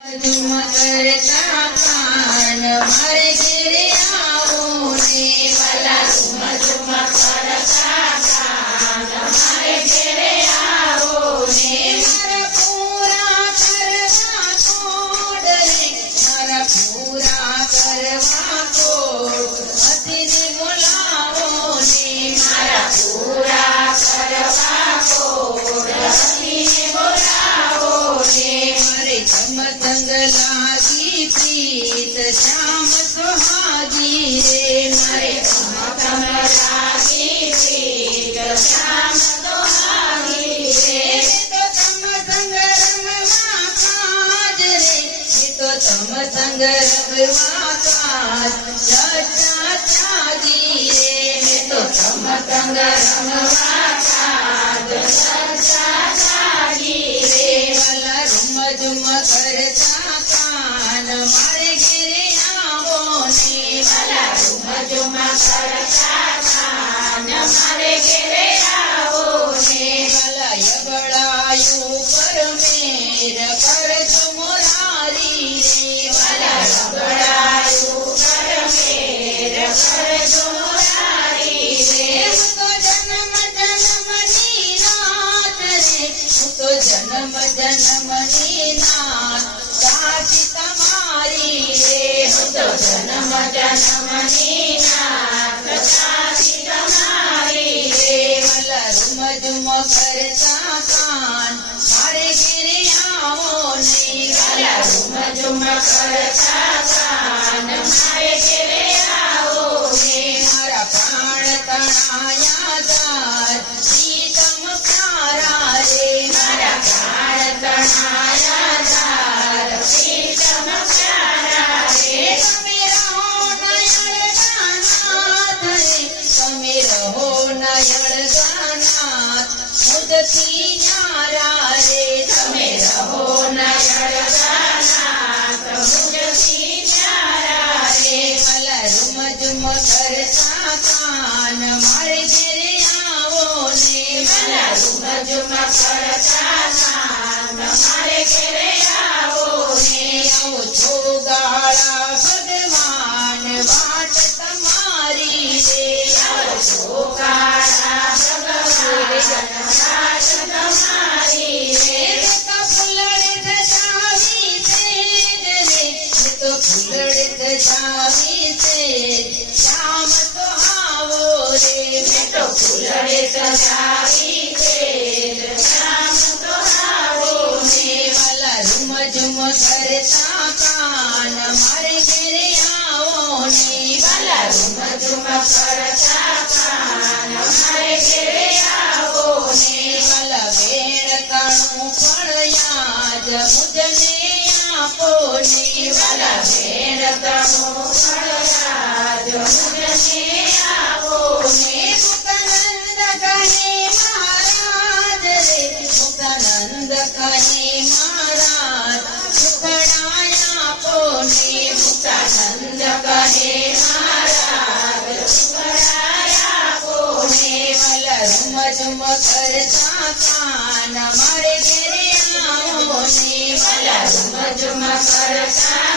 झुम करता कान मारे घेरे आओ ने वाला झुम झुम करता कान मारे घेरे आओ ने मारा पूरा करवा कोड रे मारा पूरा करवा कोड हसीने बोलाओ ने मारा पूरा करवा कोड हसीने बोलाओ ने मारे जमदंग लागी प्रीत श्याम सुहागी रे मारे जमदंग लागी प्रीत श्याम सुहागी रे तो तम संग रमवा काज रे तो तम संग रमवा काज सच्चा त्यागी रे तो तम संग रमवा काज सच्चा त्यागी रे वाला झुम झुम करता कान मारे घेरे आओ ने वाला झुम झुम करता कान मारे घेरे आओ ने वाला यबड़ायु परमेर कर मुरारी रे वाला यबड़ायु परमेर कर मुरारी रे तो जन्म जन्म नीनाथ रे तो जन्म जन्म नीनाथ साची तमारी रे तो जन्म जन्म नीनाथ साची तमारी रे वाला झुम झुम करता कान मारे घेरे आओ ने वाला झुम झुम करता कान मारे घेरे आओ ने मारा प्राण तणाया दार प्रीतम प्यारा रे मारा प्राण तणाया दार प्रीतम प्यारा रे તમે રહો નયણ ગાનાથ રે તમે રહો નયણ ગાનાથ મુદતી ન્યારા રે તમે રહો નયણ ગાનાથ મુદતી ન્યારા રે વાલા ઝુમ ઝુમ કરતા કાન મારે ઘેરે આવો ને વાલા ઝુમ ઝુમ કરતા કાન મારે ઘેરે આવો ને આવો છો ગાળા ભગવાન વાટ તમારી રે આવો છો ગાળા ભગવાન વાટ તમારી રે તો ફૂલડે સજાવી છે રે તો ફૂલડે સજાવી છે શ્યામ તો આવો રે તો ફૂલડે સજાવી છે શ્યામ તો આવો ને વાલા ઝુમ ઝુમ કરતા કાન મારે ઘેરે આવો ને વાલા ઝુમ ઝુમ કરતા કાન મારે ઘેરે આવો ને વાલા વેણ તણું ફળિયાદ મુજને આપો ને વાલા વેણ તણું ફળિયાદ મુજને આપો ને મુક્તાનંદ કહે મહારાજ રે મુક્તાનંદ કહે મહારાજ સુખડાયા આપો ને મુક્તાનંદ કહે મહારાજ સુખડાયા આપો ને વાલા ઝુમ ઝુમ કરતા કાન મારે ઘેરે આવો ને વાલા ઝુમ ઝુમ કરતા